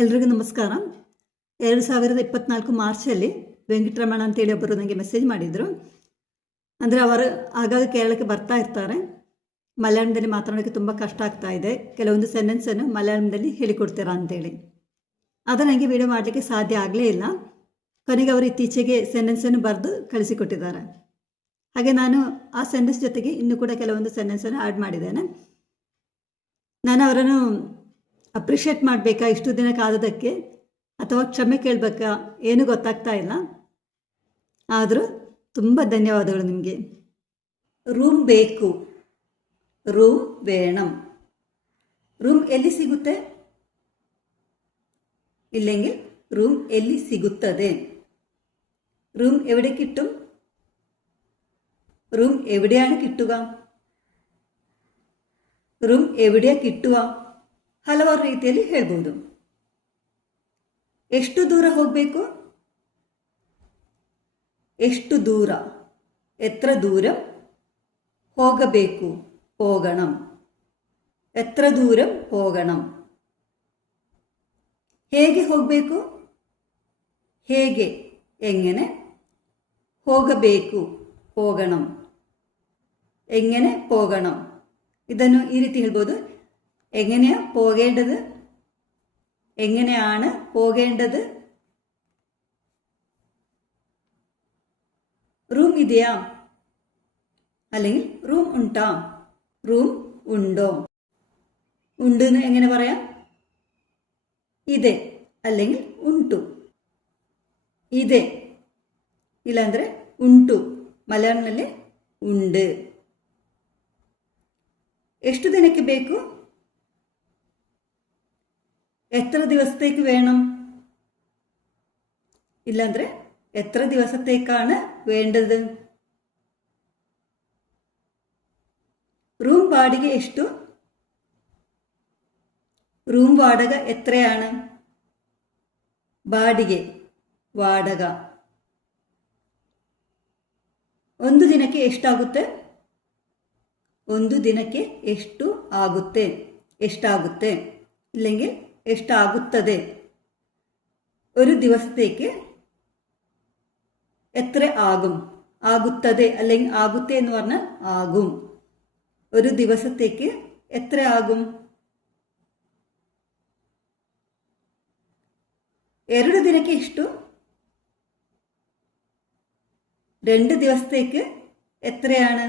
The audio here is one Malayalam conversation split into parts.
ಎಲ್ರಿಗೂ ನಮಸ್ಕಾರ. 2024 ಮಾರ್ಚಲ್ಲಿ ವೆಂಕಟರಮಣ ಅಂತೇಳಿ ಒಬ್ಬರು ನನಗೆ ಮೆಸೇಜ್ ಮಾಡಿದರು. ಅಂದರೆ ಅವರು ಆಗಾಗ ಕೇರಳಕ್ಕೆ ಬರ್ತಾ ಇರ್ತಾರೆ. ಮಲಯಾಳಂದಲ್ಲಿ ಮಾತನಾಡೋಕ್ಕೆ ತುಂಬ ಕಷ್ಟ ಆಗ್ತಾ ಇದೆ, ಕೆಲವೊಂದು ಸೆಂಟೆನ್ಸನ್ನು ಮಲಯಾಳಂದಲ್ಲಿ ಹೇಳಿಕೊಡ್ತೀರಾ ಅಂತೇಳಿ. ಆದರೆ ನನಗೆ ವಿಡಿಯೋ ಮಾಡಲಿಕ್ಕೆ ಸಾಧ್ಯ ಆಗಲೇ ಇಲ್ಲ. ಕೊನೆಗೆ ಅವರು ಇತ್ತೀಚೆಗೆ ಸೆಂಟೆನ್ಸನ್ನು ಬರೆದು ಕಳಿಸಿಕೊಟ್ಟಿದ್ದಾರೆ. ಹಾಗೆ ನಾನು ಆ ಸೆಂಟೆನ್ಸ್ ಜೊತೆಗೆ ಇನ್ನೂ ಕೂಡ ಕೆಲವೊಂದು ಸೆಂಟೆನ್ಸನ್ನು ಆ್ಯಡ್ ಮಾಡಿದ್ದೇನೆ. ನಾನು ಅವರನ್ನು ಅಪ್ರಿಷಿಯೇಟ್ ಮಾಡಬೇಕಾ ಇಷ್ಟು ದಿನ ಕಾದದಕ್ಕೆ, ಅಥವಾ ಕ್ಷಮೆ ಕೇಳಬೇಕಾ ಏನೂ ಗೊತ್ತಾಗ್ತಾ ಇಲ್ಲ. ಆದರೂ ತುಂಬ ಧನ್ಯವಾದಗಳು ನಿಮಗೆ. ರೂಮ್ ಬೇಕು, ರೂಮ್ വേണം. ರೂಮ್ ಎಲ್ಲಿ ಸಿಗುತ್ತೆ? ഇല്ലെങ്കിൽ റൂം എല്ലി സിഗുತ್ತದೆ. റൂം എവിടെ കിട്ടും? റൂം എവിടെയാണ് കിട്ടുക? ರೂಮ್ ಎವಿಡೆಯ ಕಿಟ್ಟುವ ಹಲವಾರು ರೀತಿಯಲ್ಲಿ ಹೇಳ್ಬೋದು. ಎಷ್ಟು ದೂರ ಹೋಗಬೇಕು? ಎಷ್ಟು ದೂರ, ಎತ್ರ ದೂരം ಹೋಗಬೇಕು, ಹೋಗണം. ಎತ್ರ ದೂരം ಹೋಗണം. ಹೇಗೆ ಹೋಗಬೇಕು? ಹೇಗೆ, എങ്ങനെ. ಹೋಗಬೇಕು, ಹೋಗണം. എങ്ങനെ പോകണം. ಇದನ್ನು ಈ ರೀತಿ ಹೇಳ್ಬೋದು. എങ്ങനെയാ പോകേണ്ടത്, എങ്ങനെയാണ് പോകേണ്ടത്. റൂം ಇದೆಯಾ അല്ലെങ്കിൽ റൂം ഉണ്ടാ, റൂം ഉണ്ടോ. ഉണ്ടെന്ന് എങ്ങനെ പറയാം? ಇದೆ അല്ലെങ്കിൽ ಉಂಟು. ಇದೆ ಇಲ್ಲಾಂದರೆ ಉಂಟು, ಮಲಯಾಳಂನಲ್ಲಿ ഉണ്ട്. ಎಷ್ಟು ದಿನಕ್ಕೆ ಬೇಕು? എത്ര ദിവസത്തേക്ക് വേണം, ഇല്ലാಂದ್ರೆ എത്ര ദിവസത്തേക്കാണ് വേണ്ടത്. ರೂಮ್ ಬಾಡಿಗೆ ಎಷ್ಟು? ರೂಮ್ വാടക എത്രയാണ്? ಬಾಡಿಗೆ, ವಾಡಗ. ಒಂದು ದಿನಕ್ಕೆ ಎಷ್ಟಾಗುತ್ತೆ? ಒಂದು ದಿನಕ್ಕೆ ಎಷ್ಟು ಆಗುತ್ತೆ, ಎಷ್ಟಾಗುತ್ತೆ, ഇല്ലെങ്കിൽ എഷ്ടാകുತ್ತದೆ. ഒരു ദിവസത്തേക്ക് എത്ര ആകും? ആകുತ್ತದೆ അല്ലെങ്കിൽ ആകുത്തെ എന്ന് പറഞ്ഞാൽ ആകും. ഒരു ദിവസത്തേക്ക് എത്ര ആകും? 2 ದಿನಕ್ಕೆ ಎಷ್ಟು? 2 ദിവസത്തേക്ക് എത്രയാണ്?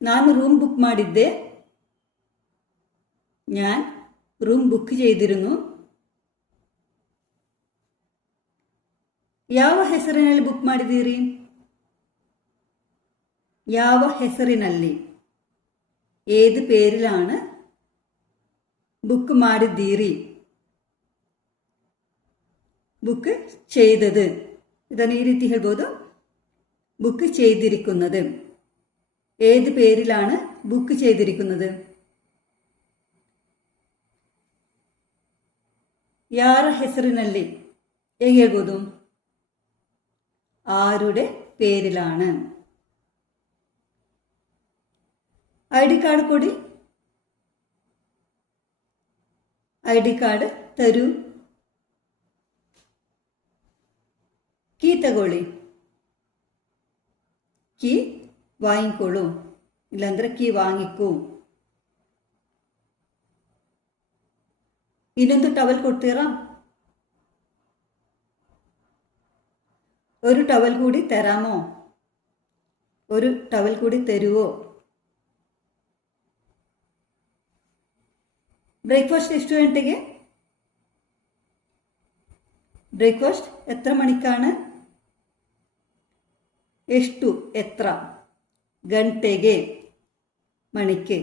ನಾನು ರೂಮ್ ಬುಕ್ ಮಾಡಿದ್ದೆ. ഞാൻ ರೂಮ್ ബുക്ക് ചെയ്തിരുന്നു. ಯಾವ ಹೆಸರಿನಲ್ಲಿ ಬುಕ್ ಮಾಡಿದ್ದೀರಿ? ಯಾವ ಹೆಸರಿನಲ್ಲಿ, ഏത് പേരിലാണ് ബുക്ക് ಮಾಡಿದ್ದೀರಿ. ബുക്ക് ചെയ്തത്, ಇದನ್ನು ಈ ರೀತಿ ಹೇಳ್ಬೋದು. ബുക്ക് ചെയ്തിരിക്കുന്നത്. ഏത് പേരിലാണ് ബുക്ക് ചെയ്തിരിക്കുന്നത്? ಯಾರ ಹೆಸರಿನಲ್ಲಿ, ಹೇಗೆ ಹೇಳ್ಬೋದು? ആരുടെ പേരിലാണ്. ID ಕಾರ್ಡ್ ಕೊಡಿ. ID ಕಾರ್ಡ್ ತರು. ಕೀ ತಗೊಳ್ಳಿ. ಕೀ വാങ്ങിക്കോളൂ, ഇല്ലാಂದ್ರೆ കീ വാങ്ങിക്കൂ. ಇನ್ನೊಂದು ಟವಲ್ ಕೊಡ್ತೀರಾ? ഒരു ടവൽ കൂടി തരാമോ? ഒരു ടവൽ കൂടി തരുവോ? ബ്രേക്ക്ഫാസ്റ്റ് ಎಷ್ಟು ಗಂಟೆಗೆ? ബ്രേക്ക്ഫാസ്റ്റ് എത്ര മണിക്കാണ്? ಎಷ್ಟು, എത്ര. ഗಂಟೆಗೆ, മണിക്ക്.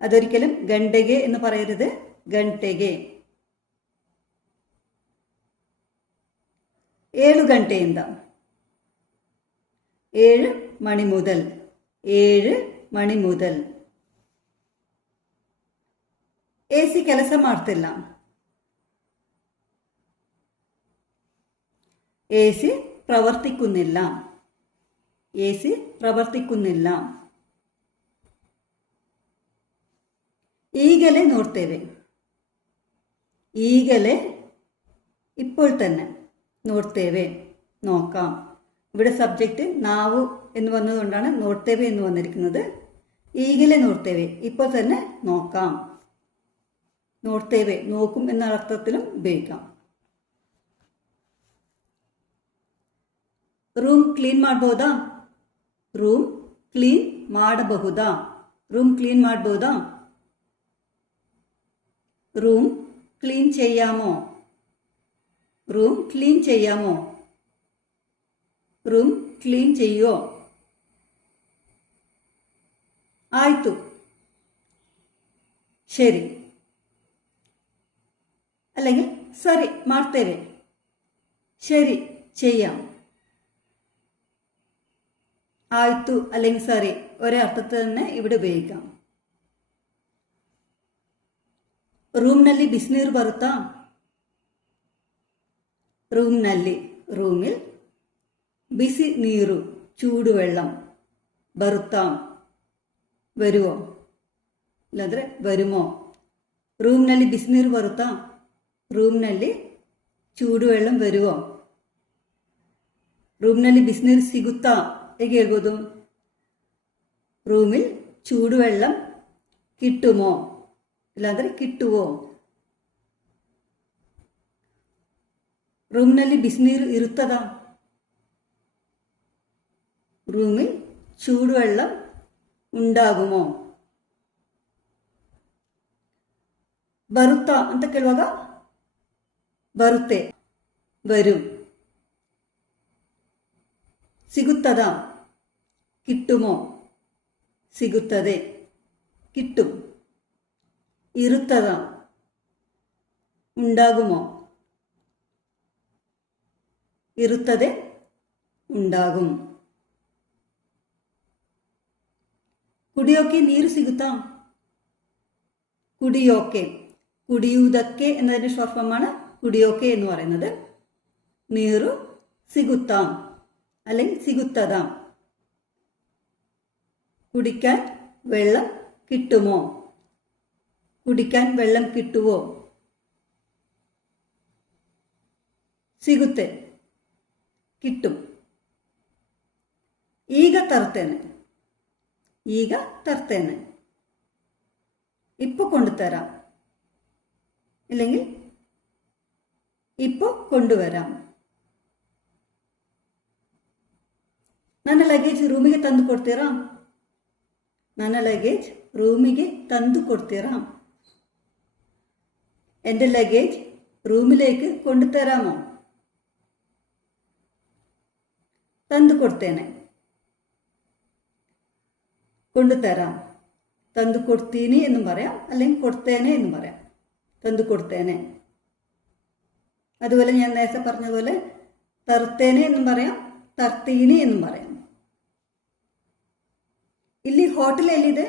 അതൊരിക്കലും ഗಂಟೆಗೆ എന്ന് പറയരുത്, ഗಂಟೆಗೆ. 7 ಗಂಟೆಯಿಂದ, 7 മണി മുതൽ, 7 മണി മുതൽ. AC ಕೆಲಸ ಮಾಡ್ತಿಲ್ಲ. AC പ്രവർത്തിക്കുന്നില്ല. AC പ്രവർത്തിക്കുന്നില്ല. ಈಗಲೇ ನೋಡ್ತೇವೆ. ಈಗಲೇ ഇപ്പോൾ തന്നെ നോಡ್ತೇವೆ, നോക്കാം. ഇവിടെ സബ്ജക്റ്റ് നാവു എന്ന് വന്നതുകൊണ്ടാണ് നോಡ್ತೇವೆ എന്ന് വന്നിരിക്കുന്നത്. ഈഗലെ നോಡ್ತೇವೆ, ഇപ്പോൾ തന്നെ നോക്കാം. നോಡ್ತೇವೆ നോക്കും എന്ന അർത്ഥത്തിലും ഉപയോഗിക്കാം. ರೂಮ್ ಕ್ಲೀನ್ ಮಾಡಬಹುದಾ? ರೂಮ್ ಕ್ಲೀನ್ ಮಾಡಬಹುದಾ? ರೂಮ್ ಕ್ಲೀನ್ ಮಾಡಬಹುದಾ? റൂം ക്ലീൻ ചെയ്യാമോ? റൂം ക്ലീൻ ചെയ്യാമോ? റൂം ക്ലീൻ ചെയ്യോ? ആയിത്തു, ശരി. അല്ലെങ്കിൽ സರಿ ಮಾಡ್ತೇವೆ, ശരി ചെയ്യാം. ആയിത്തു അല്ലെങ്കിൽ സരി ഒരേ അർത്ഥത്തിൽ തന്നെ ഇവിടെ ഉപയോഗിക്കാം. ರೂಮ್ನಲ್ಲಿ ಬಿಸಿನೀರು ಬರುತ್ತಾ? ರೂಮ್ನಲ್ಲಿ ರೂಮಿൽ ಬಿಸಿ ನೀರು ചൂടുവെള്ളം ಬರುತ್ತಾ വരുമോ ಇಲ್ಲಾಂದ್ರೆ വരുമോ? ರೂಮ್ನಲ್ಲಿ ಬಿಸಿನೀರು ಬರುತ್ತಾ? ರೂಮ್ನಲ್ಲಿ ചൂടുവെള്ളം വരുമോ? ರೂಮ್ನಲ್ಲಿ ಬಿಸಿನೀರು ಸಿಗುತ್ತಾ ಹೇಗೆ ಹೇಳ್ಬೋದು? ರೂಮಿൽ ചൂടുവെള്ളം കിട്ടുമോ ಇಲ್ಲಾಂದ್ರೆ ಕಿಟ್ಟುವೋ? ರೂಮ್ನಲ್ಲಿ ಬಿಸಿನೀರು ಇರುತ್ತದಾ? ರೂಮಿൽ ചൂടുവെള്ളം ഉണ്ടാകുമോ? ಬರುತ್ತಾ ಅಂತ ಕೇಳುವಾಗ ಬರುತ್ತೆ, വരും. ಸಿಗುತ್ತದಾ? കിട്ടുമോ? ಸಿಗುತ್ತದೆ, കിട്ടും. ಇರುತ್ತದಾ? ഉണ്ടാകുമോ? ಇರುತ್ತದೆ, ഉണ്ടാകും. കുടിയോക്കെ നീര് സിಗುತ್ತಾ? കുടിയോക്കെ, കുടിയുವುದಕ್ಕೆ എന്നതിന്റെ ഷോർട്ട് ഫോമാണ് കുടിയോക്കെ എന്ന് പറയുന്നത്. നീರು സിಗುತ್ತಾ അല്ലെങ്കിൽ സിಗುತ್ತದಾ? കുടിക്കാൻ വെള്ളം കിട്ടുമോ? കുടിക്കാൻ വെള്ളം കിട്ടുവോ? ಸಿಗುತ್ತೆ, കിട്ടും. ಈಗ ತರ್ತೇನೆ, ಈಗ ತರ್ತೇನೆ. ഇപ്പോൾ കൊണ്ടുതരാം ഇല്ലെങ്കിൽ ഇപ്പോൾ കൊണ്ടുവരാം. ನನ್ನ ಲಗೇಜ್ ರೂಮಿಗೆ ತಂದು ಕೊಡ್ತೀರಾ? ನನ್ನ ಲಗೇಜ್ ರೂಮಿಗೆ ತಂದು ಕೊಡ್ತೀರಾ? എൻ്റെ ലഗേജ് റൂമിലേക്ക് കൊണ്ടുതരാമോ? ತಂದು ಕೊಡ್ತೇನೆ, കൊണ്ടുതരാം. ತಂದು ಕೊಡ್ತೀನಿ എന്നും പറയാം, അല്ലെങ്കിൽ കൊടുത്തേനെ എന്നും പറയാം. ತಂದು ಕೊಡ್ತೇನೆ. അതുപോലെ ഞാൻ നേരത്തെ പറഞ്ഞതുപോലെ തർത്തേനെ എന്നും പറയാം, തർത്തീനി എന്നും പറയാം. ಇಲ್ಲಿ ഹോട്ടൽ എಲ್ಲಿದೆ?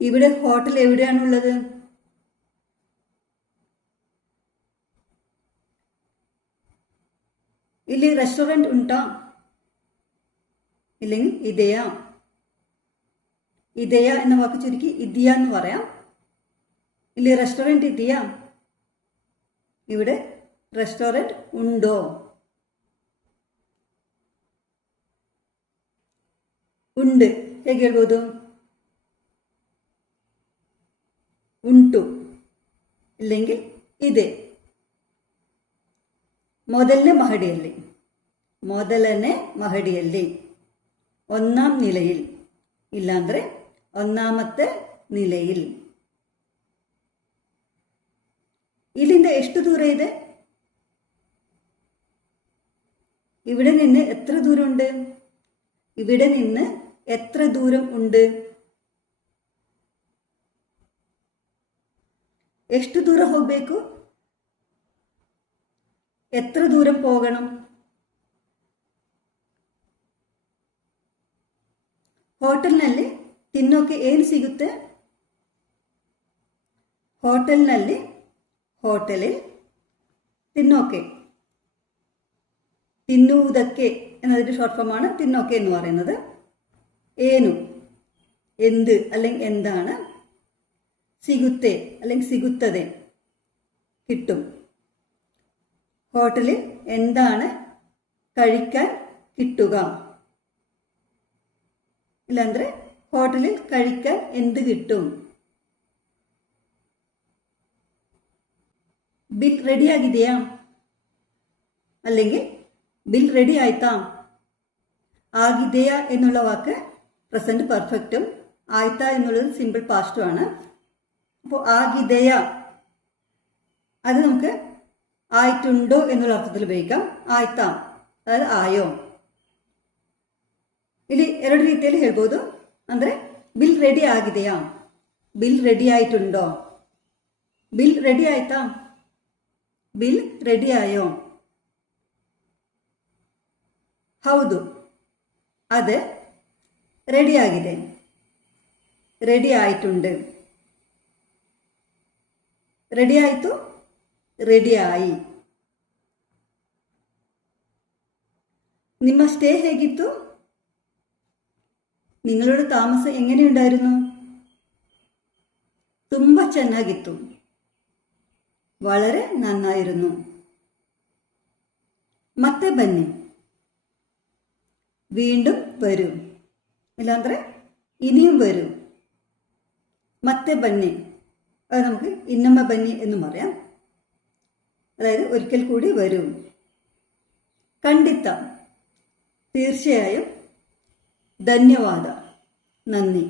ഇവിടെ ഹോട്ടൽ എവിടെയാണുള്ളത്? ಇಲ್ಲಿ ರೆಸ್ಟೋರೆಂಟ್ ಉಂಟಾ? ഇല്ലെങ്കിൽ ഇതയാ. ഇതയാ എന്ന വാക്ക് ചുരുക്കി ഇതിയ എന്ന് പറയാം. ಇಲ್ಲಿ റെസ്റ്റോറൻറ്റ് ഇതിയാ? ഇവിടെ റെസ്റ്റോറൻറ്റ് ഉണ്ടോ? ഉണ്ട് ಹೇಗೆ ಹೇಳ್ಬೋದು? ಉಂಟು ಇല്ലെങ്കിൽ ಇದೆ. ಮೊದಲನೇ ಮಹಡಿಯಲ್ಲಿ, ಮೊದಲನೇ ಮಹಡಿಯಲ್ಲಿ, ഒന്നാം നിലയിൽ ഇല്ലാಂದ್ರೆ ഒന്നാമത്തെ നിലയിൽ. ഇಲ್ಲಿಂದ ಎಷ್ಟು ದೂರ ಇದೆ? ഇവിടെ നിന്ന് എത്ര ദൂരമുണ്ട്? ഇവിടെ നിന്ന് എത്ര ദൂരം ഉണ്ട്? ಎಷ್ಟು ದೂರ ಹೋಗಬೇಕು? എത്ര ദൂരം പോകണം? ಹೋಟೆಲ್ನಲ್ಲಿ ತಿನ್ನೋಕೆ ಏನು ಸಿಗುತ್ತೆ? ಹೋಟೆಲ್ನಲ್ಲಿ, ಹೋಟೆಲಿൽ തിന്നോക്കെ, തിന്നുವುದಕ್ಕೆ എന്നതിൻ്റെ ഷോർട്ട് ഫോമാണ് തിന്നോക്കെ എന്ന് പറയുന്നത്. ಏನು എന്ത് അല്ലെങ്കിൽ എന്താണ്. സിഗുത്തെ അല്ലെങ്കിൽ സിഗുത്തതെ കിട്ടും. ഹോട്ടലിൽ എന്താണ് കഴിക്കാൻ കിട്ടുക. ഇല്ലാಂದ್ರೆ ഹോട്ടലിൽ കഴിക്കാൻ എന്ത് കിട്ടും. ബിൽ റെഡിയാಗಿದೆಯಾ അല്ലെങ്കിൽ ബിൽ റെഡി ആയിത്താ. ആകിದೆಯಾ എന്നുള്ള വാക്ക് പ്രസന്റ് പെർഫെക്റ്റും ആയിത്ത എന്നുള്ളത് സിമ്പിൾ പാസ്റ്റുമാണ്. അപ്പോൾ ആകിದೆಯಾ അത് നമുക്ക് ആയിട്ടുണ്ടോ എന്നുള്ള ಅರ್ಥದಲ್ಲಿ ഉപയോഗിക്കാം. ಆಯ್ತಾ ಅದಾದ ಆಯೋ. ಇಲ್ಲಿ ಎರಡು ರೀತಿಯಲ್ಲಿ ಹೇಳ್ಬೋದು. ಅಂದರೆ ಬಿಲ್ ರೆಡಿ ಆಗಿದೆಯಾ, ಬಿಲ್ ರೆಡಿ ಆಯ್ತುಂಡೋ, ಬಿಲ್ ರೆಡಿ ಆಯ್ತಾ, ಬಿಲ್ ರೆಡಿ ಆಯೋ. ಹೌದು ಅದು ರೆಡಿ ಆಗಿದೆ, ರೆಡಿ ಆಯ್ತುಂಡು, ರೆಡಿ ಆಯಿತು, ರೆಡಿ ಆಯಿ. ನಿಮ್ಮ സ്റ്റേ ಹೇಗಿತ್ತು, നിങ്ങളുടെ താമസം എങ്ങനെയുണ്ടായിരുന്നു. ತುಂಬ ಚೆನ್ನಾಗಿತ್ತು, വളരെ നന്നായിരുന്നു. ಮತ್ತೆ ಬನ್ನಿ, വീണ്ടും വരൂ. ഇല്ലാಂದ್ರೆ ഇനിയും വരൂ. ಮತ್ತೆ ಬನ್ನಿ അത് നമുക്ക് ಇನ್ನೊಮ್ಮೆ ಬನ್ನಿ എന്നും പറയാം. അതായത് ഒരിക്കൽ കൂടി വരൂ. ಖಂಡಿತ തീർച്ചയായും. ധന്യവാദ നന്ദി.